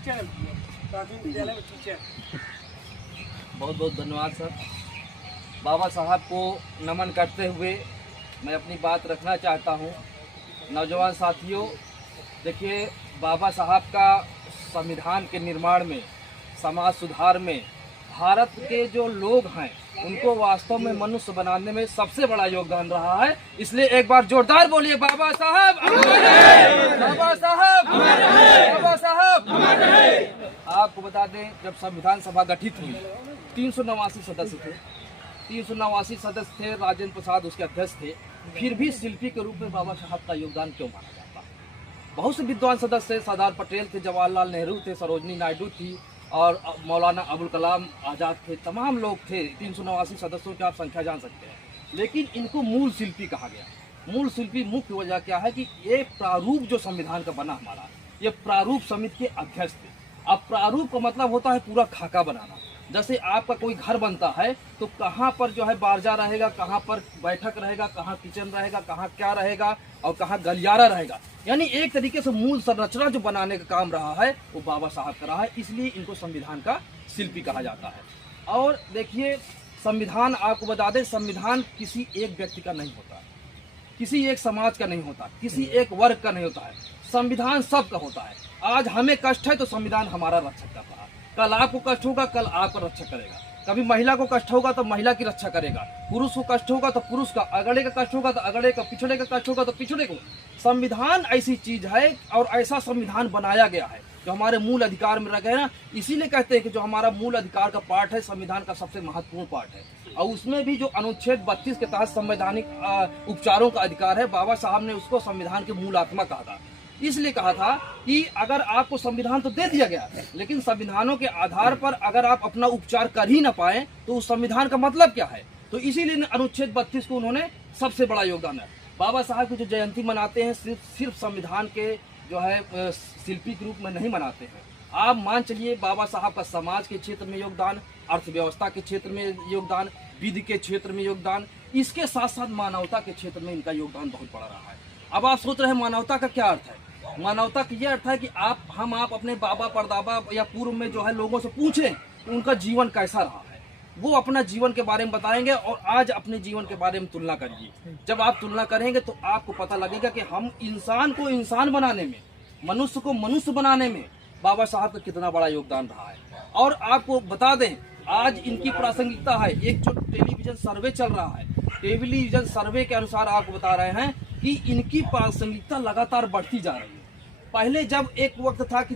Teacher प्राथमिक विद्यालय में टीचर। बहुत बहुत धन्यवाद सर। बाबा साहब को नमन करते हुए मैं अपनी बात रखना चाहता हूँ। नौजवान साथियों, देखिए, बाबा साहब का संविधान के निर्माण में, समाज सुधार में भारत के जो लोग हैं उनको वास्तव में मनुष्य बनाने में सबसे बड़ा योगदान रहा है। इसलिए एक बार जोरदार बोलिए बाबा साहब, बाबा साहब, बाबा साहब। आपको बता दें, जब संविधान सभा गठित हुई 389 सदस्य थे, 389 सदस्य थे। राजेंद्र प्रसाद उसके अध्यक्ष थे। फिर भी शिल्पी के रूप में बाबा साहब का योगदान क्यों माना जाता है? बहुत से विद्वान सदस्य थे। सरदार पटेल थे, जवाहरलाल नेहरू थे, सरोजनी नायडू थी और मौलाना अबुल कलाम आज़ाद थे। तमाम लोग थे। 389 सदस्यों की आप संख्या जान सकते हैं। लेकिन इनको मूल शिल्पी कहा गया। मूल शिल्पी मुख्य वजह क्या है कि ये प्रारूप जो संविधान का बना हमारा, ये प्रारूप समिति के अध्यक्ष थे। अब प्रारूप का मतलब होता है पूरा खाका बनाना। जैसे आपका कोई घर बनता है तो कहाँ पर जो है बारजा रहेगा, कहाँ पर बैठक रहेगा, कहाँ किचन रहेगा, कहाँ क्या रहेगा और कहाँ गलियारा रहेगा, यानी एक तरीके से मूल संरचना जो बनाने का काम रहा है वो बाबा साहब का रहा है। इसलिए इनको संविधान का शिल्पी कहा जाता है। और देखिए, संविधान, आपको बता दें, संविधान किसी एक व्यक्ति का नहीं होता, किसी एक समाज का नहीं होता, किसी एक वर्ग का नहीं होता है। संविधान सबका होता है। आज हमें कष्ट है तो संविधान हमारा रक्षक कर रहा है। कल आपको कष्ट होगा, कल आपका रक्षा करेगा। कभी महिला को कष्ट होगा तो महिला की रक्षा करेगा। पुरुष को कष्ट होगा तो पुरुष का, अगड़े का कष्ट होगा तो अगड़े का, पिछड़े का कष्ट होगा तो पिछड़े को। संविधान ऐसी चीज है और ऐसा संविधान बनाया गया है जो हमारे मूल अधिकार में रह गए ना। इसीलिए कहते हैं कि जो हमारा मूल अधिकार का पार्ट है, संविधान का सबसे महत्वपूर्ण पार्ट है। और उसमें भी जो अनुच्छेद 32 के तहत संवैधानिक उपचारों का अधिकार है, बाबा साहब ने उसको संविधान की मूल आत्मा कहा था। इसलिए कहा था कि अगर आपको संविधान तो दे दिया गया, लेकिन संविधानों के आधार पर अगर आप अपना उपचार कर ही ना पाए तो उस संविधान का मतलब क्या है। तो इसीलिए अनुच्छेद 32 को उन्होंने सबसे बड़ा योगदान है। बाबा साहब की जो जयंती मनाते हैं सिर्फ संविधान के जो है शिल्पी के रूप में नहीं मनाते हैं। आप मान चलिए, बाबा साहब का समाज के क्षेत्र में योगदान, अर्थव्यवस्था के क्षेत्र में योगदान, विधि के क्षेत्र में योगदान, इसके साथ साथ मानवता के क्षेत्र में इनका योगदान बहुत बड़ा रहा है। अब आप सोच रहे हैं मानवता का क्या अर्थ है? मानवता का यह अर्थ है कि आप अपने बाबा परदादा या पूर्व में जो है लोगों से पूछें कि उनका जीवन कैसा रहा है। वो अपना जीवन के बारे में बताएंगे और आज अपने जीवन के बारे में तुलना करिए। जब आप तुलना करेंगे तो आपको पता लगेगा कि हम इंसान को इंसान बनाने में, मनुष्य को मनुष्य बनाने में बाबा साहब का कितना बड़ा योगदान रहा है। और आपको बता दें, आज इनकी प्रासंगिकता है। एक जो टेलीविजन सर्वे चल रहा है, टेलीविजन सर्वे के अनुसार आपको बता रहे हैं कि इनकी प्रासंगिकता लगातार बढ़ती जा रही है। पहले जब एक वक्त था कि